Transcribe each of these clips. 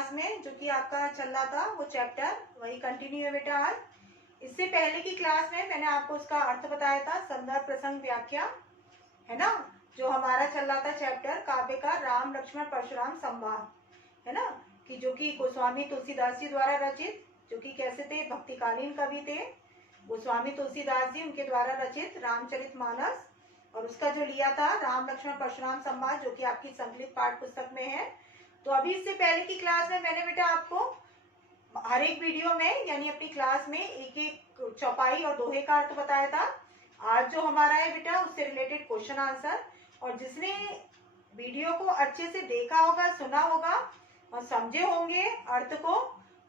Class में जो कि आपका चल रहा था वो चैप्टर वही कंटिन्यू है बेटा। आज इससे पहले की क्लास में मैंने आपको उसका अर्थ बताया था, संदर्भ प्रसंग व्याख्या, है ना। जो हमारा चल रहा था चैप्टर काव्य का राम लक्ष्मण परशुराम संवाद, है ना, कि जो कि गोस्वामी तुलसीदास जी द्वारा रचित, जो कि कैसे थे, भक्तिकालीन कवि थे गोस्वामी तुलसीदास जी, उनके द्वारा रचित रामचरितमानस। और उसका जो लिया था राम लक्ष्मण परशुराम संवाद, जो कि आपकी संकलित पाठ पुस्तक में है। तो अभी इससे पहले की क्लास में मैंने बेटा आपको हर एक वीडियो में यानी अपनी क्लास में एक एक चौपाई और दोहे का अर्थ बताया था। आज जो हमारा है बेटा उससे रिलेटेड क्वेश्चन आंसर। और जिसने वीडियो को अच्छे से देखा होगा, सुना होगा और समझे होंगे अर्थ को,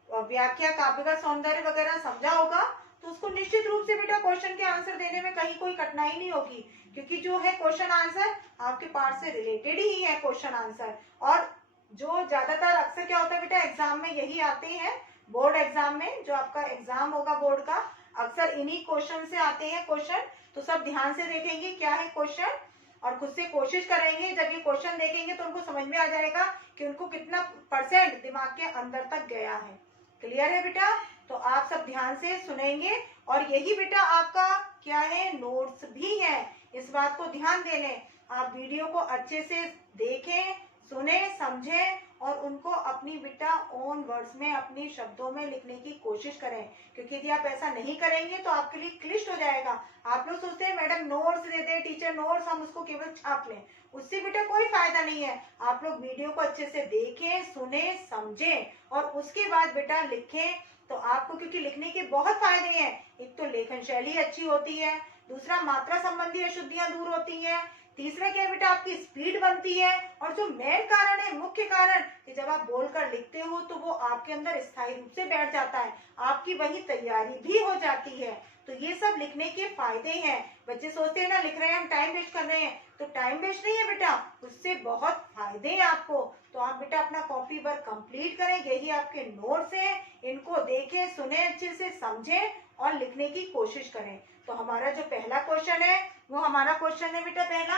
व्याख्या, काव्य का सौंदर्य वगैरह समझा होगा, तो उसको निश्चित रूप से बेटा क्वेश्चन के आंसर देने में कहीं कोई कठिनाई नहीं होगी, क्योंकि जो है क्वेश्चन आंसर आपके पार्ट से रिलेटेड ही है क्वेश्चन आंसर। और जो ज्यादातर अक्सर क्या होता है बेटा, एग्जाम में यही आते हैं, बोर्ड एग्जाम में जो आपका एग्जाम होगा बोर्ड का, अक्सर इन्हीं क्वेश्चन से आते हैं क्वेश्चन। तो सब ध्यान से देखेंगे क्या है क्वेश्चन और खुद से कोशिश करेंगे। जब ये क्वेश्चन देखेंगे तो उनको समझ में आ जाएगा कि उनको कितना % दिमाग के अंदर तक गया है। क्लियर है बेटा? तो आप सब ध्यान से सुनेंगे और यही बेटा आपका क्या है, नोट्स भी है। इस बात को ध्यान देने, आप वीडियो को अच्छे से देखें, सुने, समझें और उनको अपनी बेटा ओन वर्ड्स में, अपने शब्दों में लिखने की कोशिश करें, क्योंकि यदि आप ऐसा नहीं करेंगे तो आपके लिए क्लिष्ट हो जाएगा। आप लोग सोचते हैं मैडम नोट्स दे दे, टीचर नोट्स, हम उसको केवल छाप लें, उससे बेटा कोई फायदा नहीं है। आप लोग वीडियो को अच्छे से देखें, सुने, समझें और उसके बाद बेटा लिखें। तो आपको, क्योंकि लिखने के बहुत फायदे हैं, एक तो लेखन शैली अच्छी होती है, दूसरा मात्रा संबंधी अशुद्धियां दूर होती हैं, तीसरा क्या है बेटा, आपकी स्पीड बनती है। और जो मेन कारण है, मुख्य कारण, कि जब आप बोलकर लिखते हो तो वो आपके अंदर स्थायी रूप से बैठ जाता है, आपकी वही तैयारी भी हो जाती है। तो ये सब लिखने के फायदे हैं। बच्चे सोचते हैं ना लिख रहे हैं हम, टाइम वेस्ट कर रहे हैं, तो टाइम वेस्ट नहीं है बेटा, उससे बहुत फायदे हैं आपको। तो आप बेटा अपना कॉपी वर्क कंप्लीट करें, यही आपके नोट्स हैं, इनको देखें, सुने, अच्छे से समझें और लिखने की कोशिश करें। तो हमारा जो पहला क्वेश्चन है वो हमारा क्वेश्चन है बेटा पहला,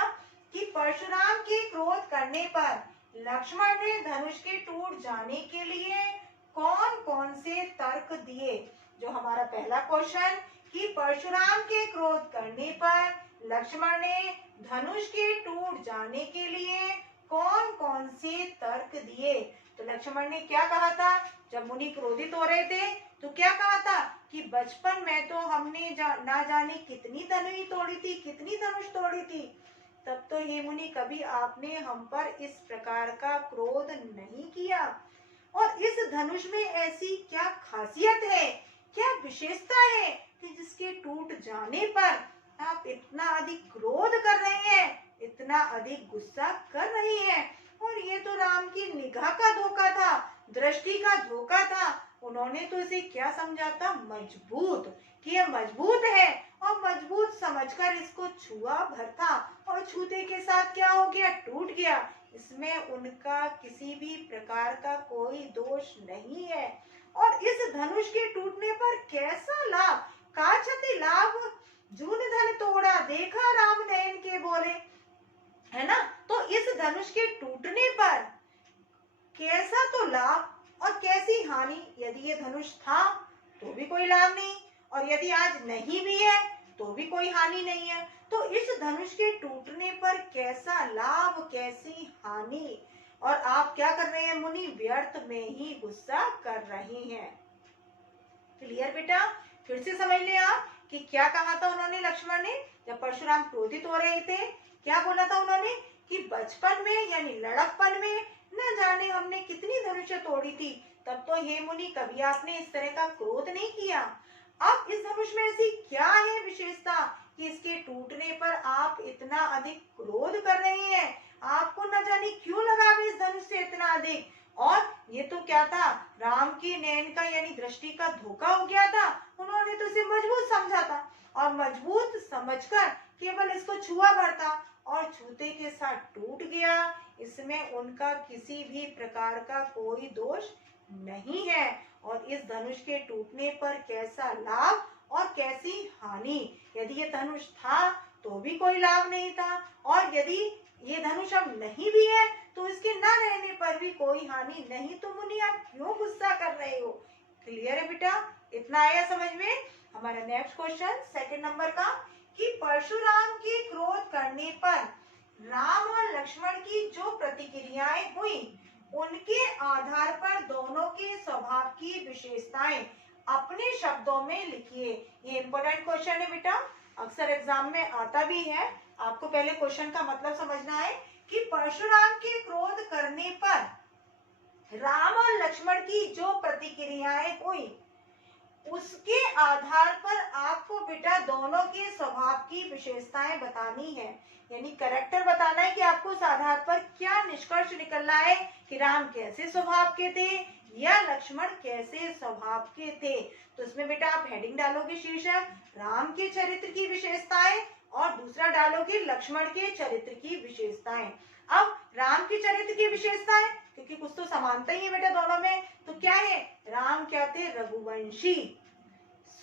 कि परशुराम के क्रोध करने पर लक्ष्मण ने धनुष के टूट जाने के लिए कौन कौन से तर्क दिए। जो हमारा पहला क्वेश्चन, कि परशुराम के क्रोध करने पर लक्ष्मण ने धनुष के टूट जाने के लिए कौन कौन से तर्क दिए। तो लक्ष्मण ने क्या कहा था जब मुनि क्रोधित हो रहे थे, तो क्या कहा था कि बचपन में तो हमने ना जाने कितनी धनुष तोड़ी थी, कितनी धनुष तोड़ी थी, तब तो हे मुनि कभी आपने हम पर इस प्रकार का क्रोध नहीं किया। और इस धनुष में ऐसी क्या खासियत है, क्या विशेषता है कि जिसके टूट जाने पर आप इतना अधिक क्रोध कर रहे हैं, इतना अधिक गुस्सा कर रहे हैं। और ये तो राम की निगाह का धोखा था, दृष्टि का धोखा था। उन्होंने तो इसे क्या समझा था, मजबूत, कि ये मजबूत है, और मजबूत समझकर इसको छुआ भर था, और छूते के साथ क्या हो गया, टूट गया। इसमें उनका किसी भी प्रकार का कोई दोष नहीं है। और इस धनुष के टूटने पर कैसा लाभ, काछति लाभ जून धन तोड़ा, देखा राम नयन के बोले, है ना। तो इस धनुष के टूटने पर कैसा तो लाभ और कैसी हानि। यदि ये धनुष था तो भी कोई लाभ नहीं, और यदि आज नहीं भी है तो भी कोई हानि नहीं है। तो इस धनुष के टूटने पर कैसा लाभ, कैसी हानि। और आप क्या कर रहे हैं मुनि, व्यर्थ में ही गुस्सा कर रहे हैं। क्लियर बेटा? फिर से समझ ले आप कि क्या कहा था उन्होंने, लक्ष्मण ने, जब परशुराम क्रोधित हो रहे थे, क्या बोला था उन्होंने कि बचपन में यानी लड़कपन में न जाने हमने कितनी धनुषें तोड़ी थी, तब तो हे मुनि कभी आपने इस तरह का क्रोध नहीं किया। अब इस धनुष में ऐसी क्या है विशेषता कि इसके टूटने पर आप इतना अधिक क्रोध कर रहे हैं, आपको न जाने क्यों लगा इस धनुष से इतना अधिक। और ये तो क्या था, राम की नयन का यानी दृष्टि का धोखा हो गया था। उन्होंने तो इसे मजबूत समझा था, और मजबूत समझकर केवल इसको छुआ भर था, और छूते के साथ टूट गया। इसमें उनका किसी भी प्रकार का कोई दोष नहीं है। और इस धनुष के टूटने पर कैसा लाभ और कैसी हानि। यदि ये धनुष था तो भी कोई लाभ नहीं था, और यदि ये धनुष अब नहीं भी है तो इसके न रहने पर भी कोई हानि नहीं। तो मुनि आप क्यों गुस्सा कर रहे हो? क्लियर है बेटा? इतना आया समझ में? हमारा नेक्स्ट क्वेश्चन सेकंड नंबर का, कि परशुराम के क्रोध करने पर राम और लक्ष्मण की जो प्रतिक्रियाएं हुई उनके आधार पर दोनों के स्वभाव की विशेषताएं अपने शब्दों में लिखिए। ये इंपॉर्टेंट क्वेश्चन है बेटा, अक्सर एग्जाम में आता भी है। आपको पहले क्वेश्चन का मतलब समझना है कि परशुराम के क्रोध करने पर राम और लक्ष्मण की जो प्रतिक्रियाएं हुई उसके आधार पर आपको बेटा दोनों के स्वभाव की विशेषताएं बतानी है, यानी कैरेक्टर बताना है कि आपको उस आधार पर क्या निष्कर्ष निकलना है कि राम कैसे स्वभाव के थे या लक्ष्मण कैसे स्वभाव के थे। तो इसमें बेटा आप हेडिंग डालोगे शीर्षक राम के चरित्र की विशेषताएं और दूसरा डालोगे लक्ष्मण के चरित्र की विशेषताएं। अब राम की चरित्र की विशेषताएं, क्योंकि कुछ तो समानता ही है बेटा दोनों में, तो क्या है? राम क्या थे? रघुवंशी,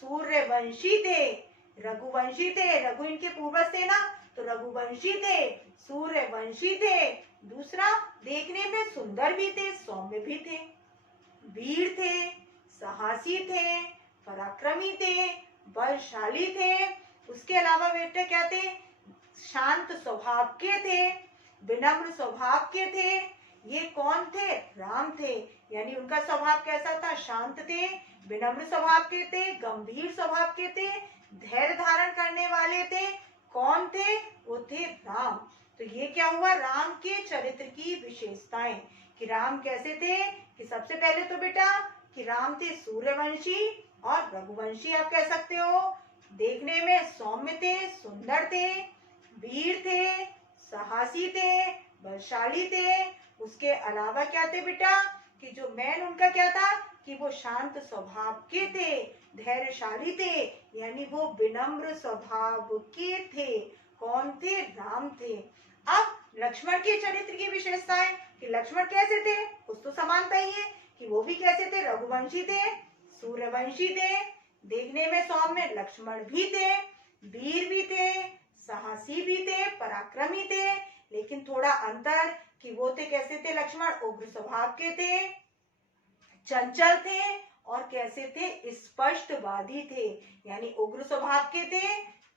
सूर्यवंशी थे, रघुवंशी थे, रघु इनके पूर्वज थे ना, तो रघुवंशी थे, सूर्यवंशी थे। दूसरा देखने में सुंदर भी थे, सौम्य भी थे, वीर थे, साहसी थे, पराक्रमी थे, बलशाली थे। उसके अलावा बेटे क्या थे? शांत स्वभाव के थे, विनम्र स्वभाव के थे। ये कौन थे? राम थे, यानी उनका स्वभाव कैसा था? शांत थे, विनम्र स्वभाव के थे, गंभीर स्वभाव के थे, धैर्य धारण करने वाले थे। कौन थे? वो थे राम। तो ये क्या हुआ? राम के चरित्र की विशेषताएं कि राम कैसे थे, कि सबसे पहले तो बेटा कि राम थे सूर्यवंशी और रघुवंशी आप कह सकते हो। देखने में सौम्य थे, सुंदर थे, वीर थे, साहसी थे, बलशाली थे। उसके अलावा क्या थे बेटा कि जो मैन उनका क्या था कि वो शांत स्वभाव के थे, धैर्यशाली थे, यानी वो विनम्र स्वभाव के थे। कौन थे? राम थे। अब लक्ष्मण के चरित्र की विशेषताएं कि लक्ष्मण कैसे थे? कुछ तो समानता ही है कि वो भी कैसे थे? रघुवंशी थे, सूर्यवंशी थे, देखने में सौम्य लक्ष्मण भी थे, वीर भी थे, साहसी भी थे, पराक्रमी थे। लेकिन थोड़ा अंतर कि वो थे कैसे थे? लक्ष्मण उग्र स्वभाव के थे, चंचल थे, और कैसे थे? स्पष्टवादी थे, यानी उग्र स्वभाव के थे,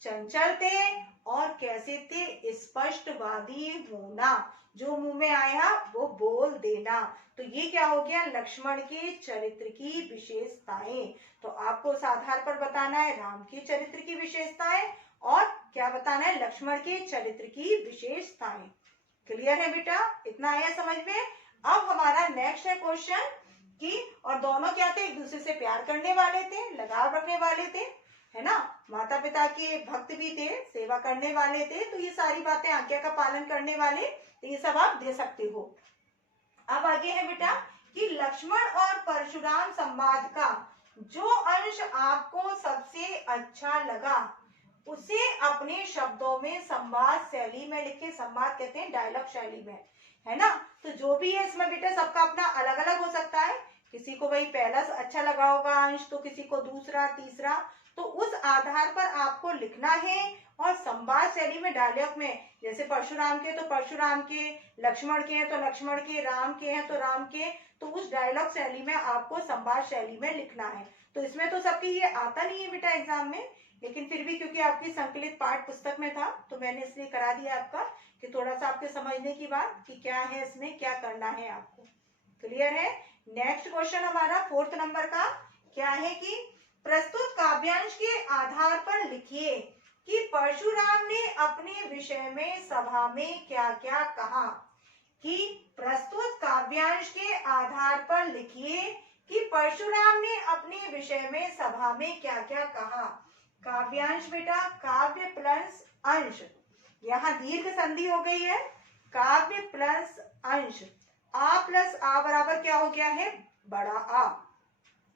चंचल थे, और कैसे थे? स्पष्टवादी होना, जो मुंह में आया वो बोल देना। तो ये क्या हो गया? लक्ष्मण के चरित्र की विशेषताएं। तो आपको उस आधार पर बताना है राम के चरित्र की विशेषताएं और क्या बताना है? लक्ष्मण के चरित्र की विशेषताएं। क्लियर है बेटा? इतना आया समझ में? अब हमारा नेक्स्ट है क्वेश्चन कि और दोनों क्या थे? एक दूसरे से प्यार करने वाले थे, लगाव रखने वाले थे, है ना, माता पिता के भक्त भी थे, सेवा करने वाले थे। तो ये सारी बातें, आज्ञा का पालन करने वाले, तो ये सब आप दे सकते हो। अब आगे है बेटा कि लक्ष्मण और परशुराम संवाद का जो अंश आपको सबसे अच्छा लगा उसे अपने शब्दों में संवाद शैली में लिखे। संवाद कहते हैं डायलॉग शैली में, है ना। तो जो भी है इसमें बेटा सबका अपना अलग अलग हो सकता है, किसी को वही पहला अच्छा लगा होगा अंश, तो किसी को दूसरा, तीसरा। तो उस आधार पर आपको लिखना है और संवाद शैली में डायलॉग में, जैसे परशुराम के तो परशुराम के, लक्ष्मण के हैं तो लक्ष्मण के, राम के हैं तो राम के, तो उस डायलॉग शैली में आपको संवाद शैली में लिखना है। तो इसमें तो सबकी ये आता नहीं है बेटा एग्जाम में, लेकिन फिर भी क्योंकि आपकी संकलित पाठ पुस्तक में था तो मैंने इसलिए करा दिया आपका कि थोड़ा सा आपके समझने की बात कि क्या है इसमें, क्या करना है आपको। क्लियर है? नेक्स्ट क्वेश्चन हमारा फोर्थ नंबर का क्या है कि प्रस्तुत काव्यांश के आधार पर लिखिए कि परशुराम ने अपने विषय में सभा में क्या क्या कहा। कि प्रस्तुत काव्यांश के आधार पर लिखिए कि परशुराम ने अपने विषय में सभा में क्या क्या कहा। काव्यांश बेटा काव्य प्लस अंश, यहाँ दीर्घ संधि हो गई है, काव्य प्लस अंश, आ प्लस आ बराबर क्या हो गया है? बड़ा आ,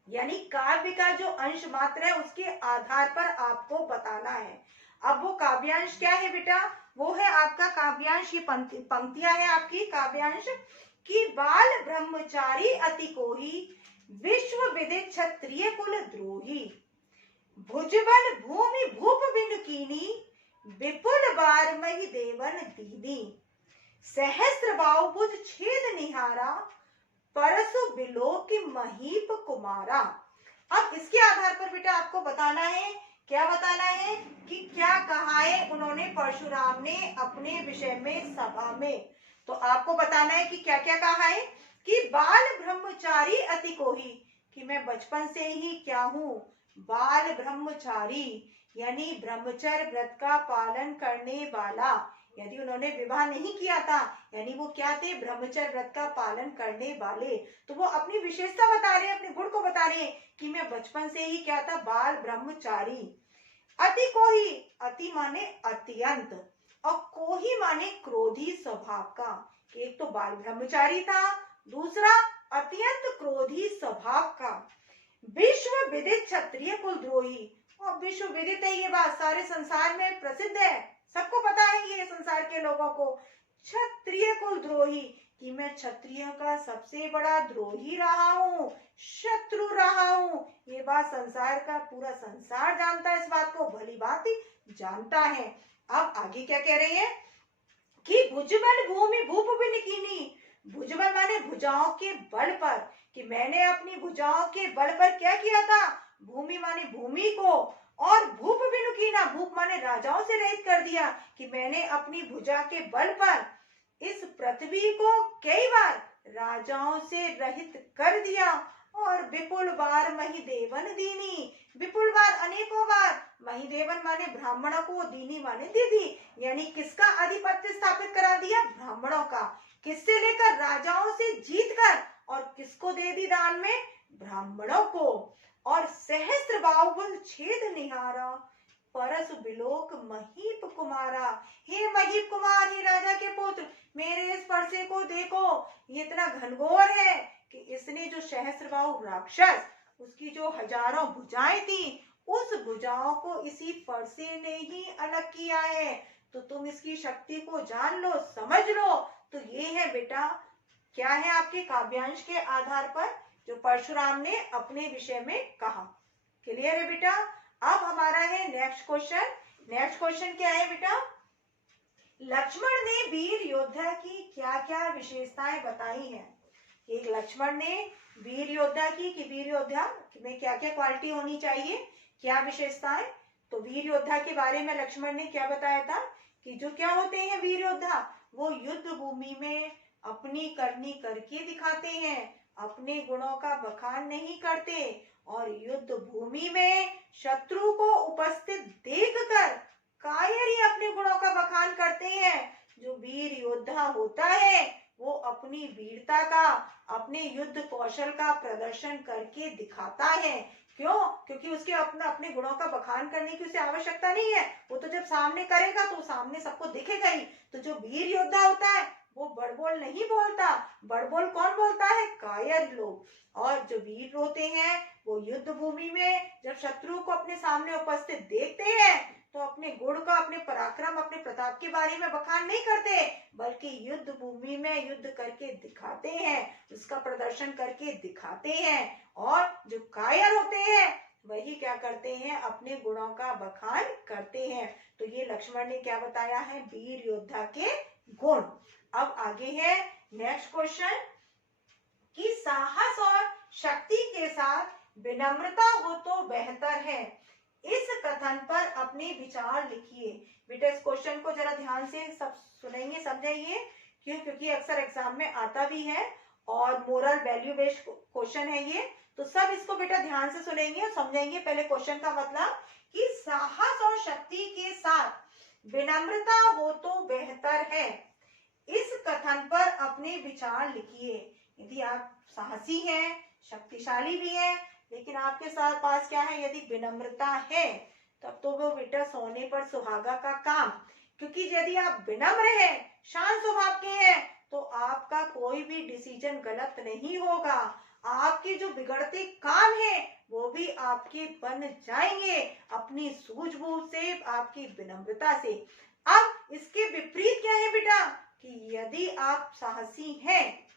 यानी काव्य का जो अंश मात्र है उसके आधार पर आपको बताना है। अब वो काव्यांश क्या है बेटा? वो है आपका काव्यांश, ये पंक्तियां है आपकी काव्यांश कि बाल ब्रह्मचारी अति कोही, विश्व विदित क्षत्रिय कुल द्रोही, भुजबल भूमि भूप बिंदु कीनी, विपुल वही देवन दीनी, सहस्त्र बाहुभुज छेद निहारा, परसु बिलोक महीप कुमारा। अब इसके आधार पर बेटा आपको बताना है, क्या बताना है कि क्या कहा है उन्होंने, परशुराम ने अपने विषय में सभा में। तो आपको बताना है कि क्या क्या कहा है कि बाल ब्रह्मचारी अति कोही, कि मैं बचपन से ही क्या हूँ, बाल ब्रह्मचारी यानी ब्रह्मचर्य व्रत का पालन करने वाला। यदि उन्होंने विवाह नहीं किया था यानी वो क्या थे, ब्रह्मचर्य व्रत का पालन करने वाले। तो वो अपनी विशेषता बता रहे हैं, अपने गुण को बता रहे हैं कि मैं बचपन से ही क्या था, बाल ब्रह्मचारी। अति कोही, अति माने अत्यंत और कोही माने क्रोधी स्वभाव का। एक तो बाल ब्रह्मचारी था, दूसरा अत्यंत क्रोधी स्वभाव का। विश्व विदित क्षत्रिय कुलद्रोही, और विश्व विदित है ये बात, सारे संसार में प्रसिद्ध है, सबको पता है ये संसार के लोगों को, क्षत्रिय कुलद्रोही, कि मैं क्षत्रियों का सबसे बड़ा द्रोही रहा हूँ, शत्रु रहा हूँ। ये बात संसार का पूरा संसार जानता है, इस बात को भली भांति जानता है। अब आगे क्या कह रहे हैं कि भुजबल भूमि भूप बिन कीनी, भुजबल माने भुजाओं के बल पर, कि मैंने अपनी भुजाओं के बल पर क्या किया था, भूमि माने भूमि को, और भूप बिनु कीना, भूप माने राजाओं से रहित कर दिया, कि मैंने अपनी भुजा के बल पर इस पृथ्वी को कई बार राजाओं से रहित कर दिया। और विपुल बार महिदेवन दीनी, विपुल बार अनेकों बार, महिदेवन माने ब्राह्मणों को, दीनी माने दीदी, यानी किसका आधिपत्य स्थापित करा दिया, ब्राह्मणों का। किससे लेकर, राजाओं से जीत कर, और किसको दे दी दान में, ब्राह्मणों को। और सहस्त्र बाहुबल छेद निहारा, परस बिलोक महीप कुमारा, हे महीप कुमार, हे राजा के पुत्र, मेरे इस परसे को देखो, ये इतना घनघोर है कि इसने जो सहस्त्रबाहु राक्षस, उसकी जो हजारों भुजाएं थी, उस भुजाओं को इसी फरसे ने ही अलग किया है। तो तुम इसकी शक्ति को जान लो, समझ लो। तो ये है बेटा, क्या है आपके काव्यांश के आधार पर जो परशुराम ने अपने विषय में कहा। क्लियर है बेटा। अब हमारा है नेक्स्ट क्वेश्चन। नेक्स्ट क्वेश्चन क्या है बेटा, लक्ष्मण ने वीर योद्धा की क्या क्या विशेषताएं बताई हैं। एक लक्ष्मण ने वीर योद्धा की, कि वीर योद्धा में क्या क्या क्वालिटी होनी चाहिए, क्या विशेषताएं। तो वीर योद्धा के बारे में लक्ष्मण ने क्या बताया था कि जो क्या होते हैं वीर योद्धा, वो युद्ध भूमि में अपनी करनी करके दिखाते हैं, अपने गुणों का बखान नहीं करते, और युद्ध भूमि में शत्रु को उपस्थित देखकर कायर ही अपने गुणों का बखान करते हैं। जो वीर योद्धा होता है वो अपनी वीरता का, अपने युद्ध कौशल का प्रदर्शन करके दिखाता है। क्यों? क्योंकि उसके अपने गुणों का बखान करने की उसे आवश्यकता नहीं है, वो तो जब सामने करेगा तो सामने सबको दिखेगा ही। तो जो वीर योद्धा होता है वो बड़बोल नहीं बोलता, बड़बोल कौन बोलता है, कायर लोग। और जो वीर होते हैं वो युद्ध भूमि में जब शत्रु को अपने सामने उपस्थित देखते हैं तो अपने गुण का, अपने पराक्रम, अपने प्रताप के बारे में बखान नहीं करते, बल्कि युद्ध भूमि में युद्ध करके दिखाते हैं, उसका प्रदर्शन करके दिखाते हैं। और जो कायर होते हैं वही क्या करते हैं, अपने गुणों का बखान करते हैं। तो ये लक्ष्मण ने क्या बताया है, वीर योद्धा के गुण। अब आगे है नेक्स्ट क्वेश्चन कि साहस और शक्ति के साथ विनम्रता हो तो बेहतर है। इस कथन पर अपने विचार लिखिए। बेटा इस क्वेश्चन को जरा ध्यान से सब सुनेंगे, समझेंगे, क्यों? क्योंकि अक्सर एग्जाम में आता भी है और मोरल वैल्यू बेस्ड क्वेश्चन है ये। तो सब इसको बेटा ध्यान से सुनेंगे और समझेंगे। पहले क्वेश्चन का मतलब कि साहस और शक्ति के साथ विनम्रता हो तो बेहतर है। इस कथन पर अपने विचार लिखिए। यदि आप साहसी हैं, शक्तिशाली भी हैं, लेकिन आपके साथ पास क्या है, यदि विनम्रता है, तब तो वो बेटा सोने पर सुहागा का काम। क्योंकि यदि आप विनम्र हैं, शांत स्वभाव के हैं, तो आपका कोई भी डिसीजन गलत नहीं होगा। आपके जो बिगड़ते काम हैं वो भी आपके बन जाएंगे अपनी सूझबूझ से, आपकी विनम्रता से। अब इसके विपरीत क्या है बेटा, कि यदि आप साहसी हैं,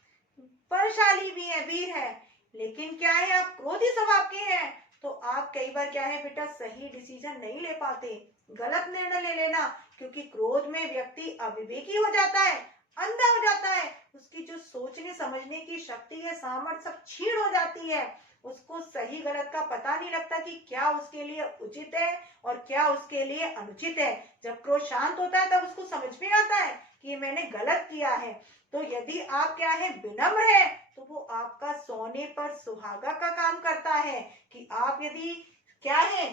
बलशाली भी है, वीर है, लेकिन क्या है आप क्रोधी स्वभाव के हैं, तो आप कई बार क्या है बेटा सही डिसीजन नहीं ले पाते, गलत निर्णय ले लेना। क्योंकि क्रोध में व्यक्ति अविवेकी हो जाता है, अंधा हो जाता है, उसकी जो सोचने समझने की शक्ति है, सामर्थ्य सब क्षीण हो जाती है, उसको सही गलत का पता नहीं लगता कि क्या उसके लिए उचित है और क्या उसके लिए अनुचित है। जब क्रोध शांत होता है तब उसको समझ में आता है कि ये मैंने गलत किया है। तो यदि आप क्या है विनम्र है तो वो आपका सोने पर सुहागा का काम करता है कि आप यदि क्या है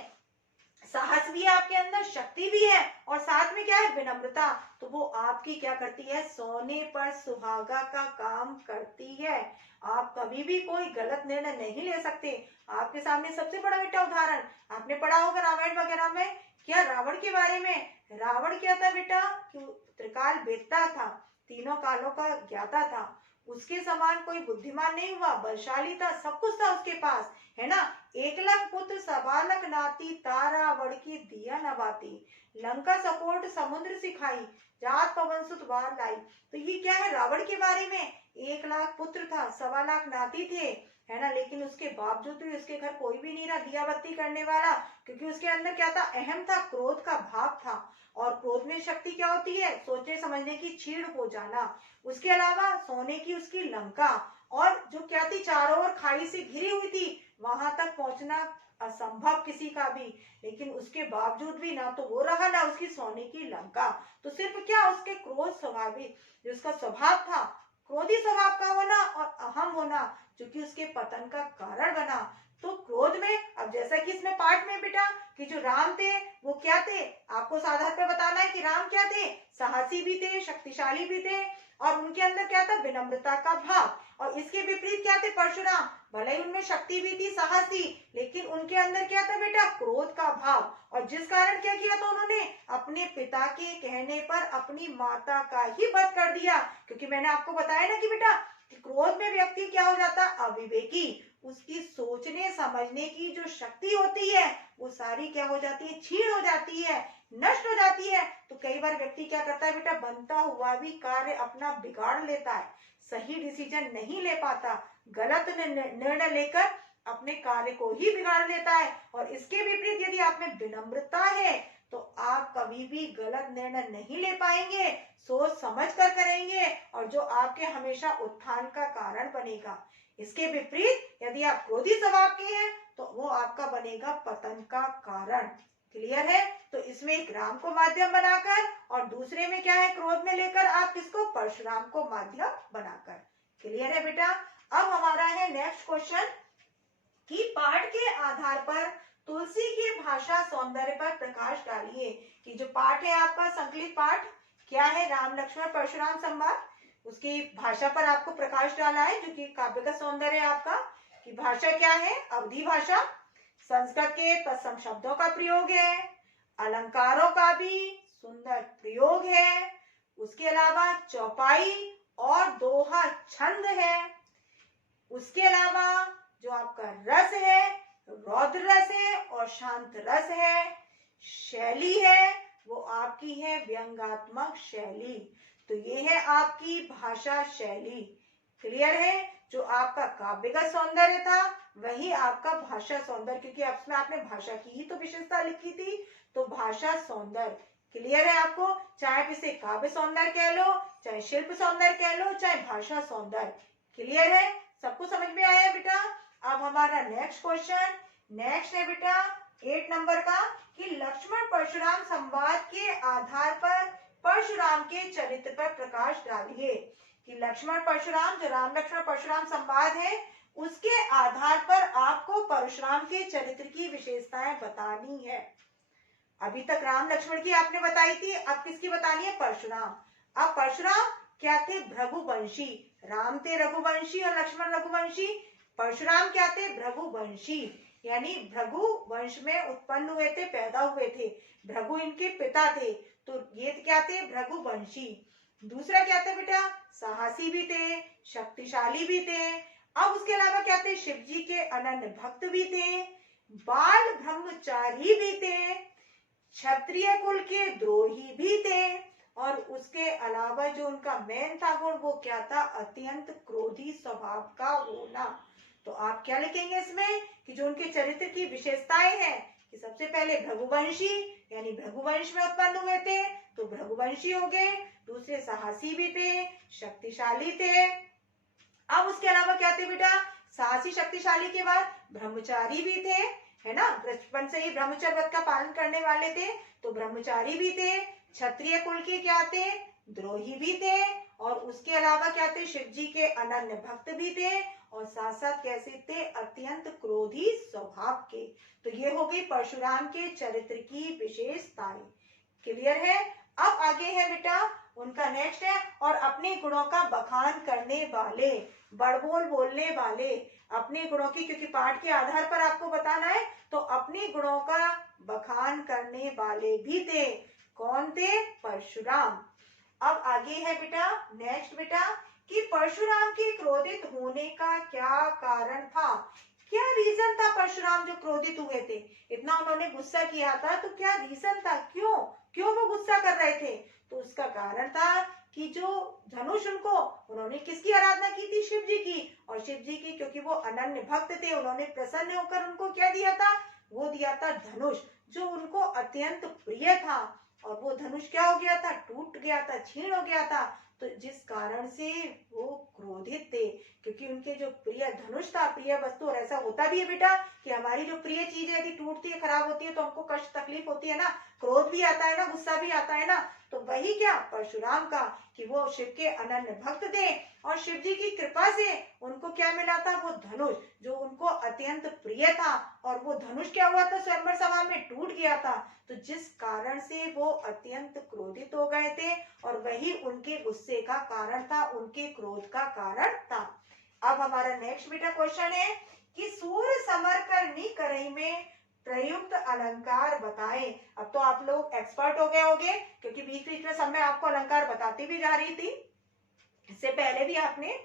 साहस भी है आपके अंदर, शक्ति भी है और साथ में क्या है विनम्रता, तो वो आपकी क्या करती है सोने पर सुहागा का काम करती है। आप कभी भी कोई गलत निर्णय नहीं ले सकते। आपके सामने सबसे बड़ा बेटा उदाहरण आपने पढ़ा होगा रामायण वगैरह में, क्या रावण के बारे में। रावण क्या था बेटा कि त्रिकाल वेदता था, तीनों कालों का ज्ञाता था, उसके समान कोई बुद्धिमान नहीं हुआ, बलशाली था, सब कुछ था उसके पास, है ना। 1 लाख पुत्र 1.25 लाख नाती, तारा वड़ की दिया न बाती, लंका सपोर्ट समुद्र सिखाई, जात पवन सुत बार लाई। तो ये क्या है रावण के बारे में। 1 लाख पुत्र था, 1.25 लाख नाती थे, है ना, लेकिन उसके बावजूद भी उसके घर कोई भी नहीं रहा दिया बत्ती करने वाला, क्योंकि उसके अंदर क्या था अहम था, क्रोध का भाव था। और क्रोध में शक्ति क्या होती है सोचने समझने की क्षीण हो जाना। उसके अलावा सोने की उसकी लंका, और जो क्या थी चारों ओर खाई से घिरी हुई थी, वहां तक पहुंचना असंभव किसी का भी, लेकिन उसके बावजूद भी ना तो वो रहा ना उसकी सोने की लंका। तो सिर्फ क्या उसके क्रोध स्वाभाविक जो उसका स्वभाव था, क्रोधी स्वभाव का होना और अहम होना, जो कि उसके पतन का कारण बना। तो क्रोध में अब जैसा कि इसमें पाठ में बेटा कि जो राम थे वो क्या थे, आपको साधारण पे बताना है कि राम क्या थे, साहसी भी थे, शक्तिशाली भी थे, और उनके अंदर क्या था विनम्रता का भाव। और इसके विपरीत क्या थे परशुराम, भले ही उनमें शक्ति भी थी, साहस थी, लेकिन उनके अंदर क्या था बेटा क्रोध का भाव। और जिस कारण क्या किया था उन्होंने अपने पिता के कहने पर अपनी माता का ही वध कर दिया। क्योंकि मैंने आपको बताया ना कि बेटा कि क्रोध में व्यक्ति क्या हो जाता है अविवेकी, उसकी सोचने समझने की जो शक्ति होती है वो सारी क्या हो जाती है क्षीण हो जाती है, नष्ट हो जाती है। तो कई बार व्यक्ति क्या करता है बेटा बनता हुआ भी कार्य अपना बिगाड़ लेता है, सही डिसीजन नहीं ले पाता, गलत निर्णय लेकर अपने कार्य को ही बिगाड़ लेता है। और इसके विपरीत यदि आप में विनम्रता है तो आप कभी भी गलत निर्णय नहीं ले पाएंगे, सोच समझ कर करेंगे और जो आपके हमेशा उत्थान का कारण बनेगा। इसके विपरीत यदि आप क्रोधी स्वभाव के हैं तो वो आपका बनेगा पतन का कारण। क्लियर है। तो इसमें एक राम को माध्यम बनाकर और दूसरे में क्या है क्रोध में लेकर आप किसको परशुराम को माध्यम बनाकर। क्लियर है बेटा। अब हमारा है नेक्स्ट क्वेश्चन कि पाठ के आधार पर तुलसी की भाषा सौंदर्य पर प्रकाश डालिए। कि जो पाठ है आपका संकलित पाठ क्या है राम लक्ष्मण परशुराम संवाद, उसकी भाषा पर आपको प्रकाश डाला है, जो कि काव्य का सौंदर्य है आपका। कि भाषा क्या है अवधी भाषा, संस्कृत के तत्सम शब्दों का प्रयोग है, अलंकारों का भी सुंदर प्रयोग है, उसके अलावा चौपाई और दोहा छंद है, उसके अलावा जो आपका रस है रौद्र रस है और शांत रस है, शैली है वो आपकी है व्यंगात्मक शैली। तो ये है आपकी भाषा शैली। क्लियर है। जो आपका काव्य का सौंदर्य था वही आपका भाषा सौंदर्य, क्योंकि उसमें आपने भाषा की ही तो विशेषता लिखी थी, तो भाषा सौंदर्य। क्लियर है आपको, चाहे आप इसे काव्य सौंदर्य कह लो, चाहे शिल्प सौंदर्य कह लो, चाहे भाषा सौंदर्य। क्लियर है, सबको समझ में आया बेटा। अब हमारा नेक्स्ट क्वेश्चन नेक्स्ट है बेटा 8 नंबर का कि लक्ष्मण परशुराम संवाद के आधार पर परशुराम के चरित्र पर प्रकाश डालिए। कि लक्ष्मण परशुराम जो राम लक्ष्मण परशुराम संवाद है उसके आधार पर आपको परशुराम के चरित्र की विशेषताएं बतानी है। अभी तक राम लक्ष्मण की आपने बताई थी, अब किसकी बतानी है परशुराम। अब परशुराम क्या थे भृगुवंशी, राम थे रघुवंशी और लक्ष्मण रघुवंशी, परशुराम क्या थे भृगुवंशी, यानी भृगु वंश में उत्पन्न हुए थे, पैदा हुए थे, भृगु इनके पिता थे, तो ये क्या थे भृगुवंशी। दूसरा क्या था बेटा साहसी भी थे, शक्तिशाली भी थे। अब उसके अलावा क्या थे शिव जी के अनन्य भक्त भी थे, बाल ब्रह्मचारी भी थे, क्षत्रिय कुल के द्रोही भी थे, और उसके अलावा जो उनका मेन था गुण वो क्या था अत्यंत क्रोधी स्वभाव का होना। तो आप क्या लिखेंगे इसमें कि जो उनके चरित्र की विशेषताएं हैं कि सबसे पहले भृगुवंशी, यानी भृगुवंश में उत्पन्न हुए थे तो भृगुवंशी हो गए। दूसरे साहसी भी थे, शक्तिशाली थे। अब उसके अलावा क्या थे बेटा, साहसी शक्तिशाली के बाद ब्रह्मचारी भी थे, है ना, बचपन से ही ब्रह्मचर्य व्रत का पालन करने वाले थे तो ब्रह्मचारी भी थे। क्षत्रिय कुल के क्या थे, द्रोही भी थे। और उसके अलावा क्या थे, शिव जी के अनन्य भक्त भी थे। और साथ साथ कैसे थे, अत्यंत क्रोधी स्वभाव के। तो ये हो गई परशुराम के चरित्र की विशेषताएं। क्लियर है। अब आगे है बेटा उनका नेक्स्ट है, और अपने गुणों का बखान करने वाले, बड़बोल बोलने वाले, अपने गुणों की, क्योंकि पाठ के आधार पर आपको बताना है, तो अपने गुणों का बखान करने वाले भी थे। कौन थे, परशुराम। अब आगे है बेटा नेक्स्ट बेटा कि परशुराम के क्रोधित होने का क्या कारण था, क्या रीजन था परशुराम जो क्रोधित हुए थे, इतना उन्होंने गुस्सा किया था, तो क्या रीजन था, क्यों क्यों वो गुस्सा कर रहे थे। तो उसका कारण था कि जो धनुष उनको, उन्होंने किसकी आराधना की थी, शिव जी की। और शिव जी की क्योंकि वो अनन्य भक्त थे, उन्होंने प्रसन्न होकर उनको क्या दिया था, वो दिया था धनुष, जो उनको अत्यंत प्रिय था। और वो धनुष क्या हो गया था, टूट गया था, छीण हो गया था। तो जिस कारण से वो क्रोधित थे, क्योंकि उनके जो प्रिय धनुष था, प्रिय वस्तु, और ऐसा होता भी है बेटा कि हमारी जो प्रिय चीज है यदि टूटती है, खराब होती है, तो हमको कष्ट तकलीफ होती है ना, क्रोध भी आता है ना, गुस्सा भी आता है ना। तो वही क्या परशुराम का कि वो शिव के अनन्य भक्त थे, और शिव जी की कृपा से उनको क्या मिला था, वो धनुष जो उनको अत्यंत प्रिय था। और वो धनुष क्या हुआ था, स्वयंवर सभा में टूट गया था। तो जिस कारण से वो अत्यंत क्रोधित हो गए थे, और वही उनके गुस्से का कारण था, उनके क्रोध का कारण था। अब हमारा नेक्स्ट बेटा क्वेश्चन है कि सूर्य समर करनी करई में प्रयुक्त अलंकार बताएं। अब तो आप लोग एक्सपर्ट हो गए होंगे, क्योंकि बीच बीच में सब में आपको अलंकार बताती भी जा रही थी। इससे पहले भी आपने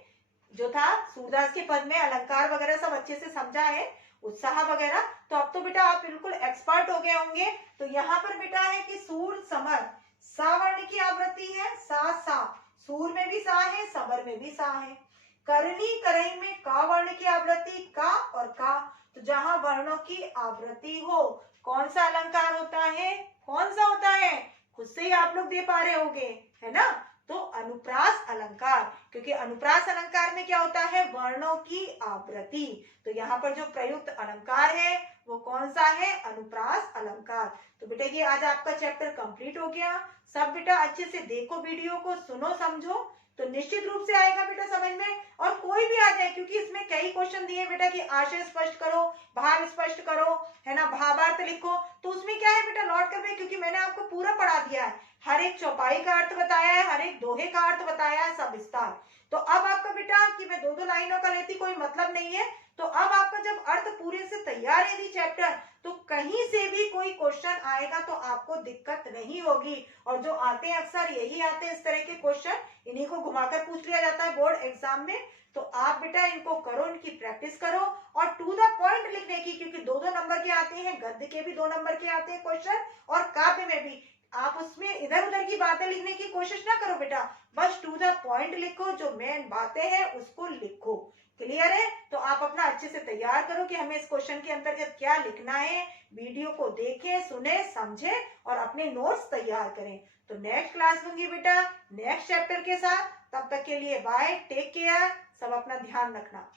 जो था सूरदास के पद में अलंकार वगैरह सब अच्छे से समझा है, उत्साह वगैरह। तो अब तो बेटा आप बिल्कुल एक्सपर्ट हो गए होंगे। तो यहाँ पर बेटा है कि सूर समर, सा वर्ण की आवृत्ति है, सा सा, सूर में भी सा है, समर में भी सा है। करनी करई में का वर्ण की आवृत्ति, का और का। तो जहां वर्णों की आवृत्ति हो, कौन सा अलंकार होता है, कौन सा होता है, खुद से ही आप लोग दे पा रहे होंगे, है ना। तो अनुप्रास अलंकार, क्योंकि अनुप्रास अलंकार में क्या होता है, वर्णों की आवृत्ति। तो यहाँ पर जो प्रयुक्त अलंकार है वो कौन सा है, अनुप्रास अलंकार। तो बेटा ये आज आपका चैप्टर कंप्लीट हो गया। सब बेटा अच्छे से देखो, वीडियो को सुनो, समझो, तो निश्चित रूप से आएगा बेटा समझ में। और कोई भी आ जाए, क्योंकि इसमें कई क्वेश्चन दिए बेटा कि आशय स्पष्ट करो, भाव स्पष्ट करो, है ना, भावार्थ लिखो। तो उसमें क्या है बेटा, लौट कर, क्योंकि मैंने आपको पूरा पढ़ा दिया है, हर एक चौपाई का अर्थ बताया है, हर एक दोहे का अर्थ बताया है, सब विस्तार। तो अब आपका बेटा कि मैं दो दो लाइनों का लेती कोई मतलब नहीं है। तो अब आपका जब अर्थ पूरे से तैयार है चैप्टर, तो कहीं से भी कोई क्वेश्चन आएगा तो आपको दिक्कत नहीं होगी। और जो आते हैं अक्सर यही आते हैं इस तरह के क्वेश्चन, इन्हीं को घुमाकर पूछ लिया जाता है बोर्ड एग्जाम में। तो आप बेटा इनको करो, इनकी प्रैक्टिस करो, और टू द पॉइंट लिखने की, क्योंकि दो दो नंबर के आते हैं, गद्य के भी 2 नंबर के आते हैं क्वेश्चन, और काव्य में भी। आप उसमें इधर उधर की बातें लिखने की कोशिश ना करो बेटा, बस टू द पॉइंट लिखो, जो मेन बातें हैं उसको लिखो। क्लियर है। तो आप अपना अच्छे से तैयार करो कि हमें इस क्वेश्चन के अंतर्गत क्या लिखना है। वीडियो को देखें, सुने, समझे और अपने नोट्स तैयार करें। तो नेक्स्ट क्लास लूंगी बेटा नेक्स्ट चैप्टर के साथ। तब तक के लिए बाय, टेक केयर, सब अपना ध्यान रखना।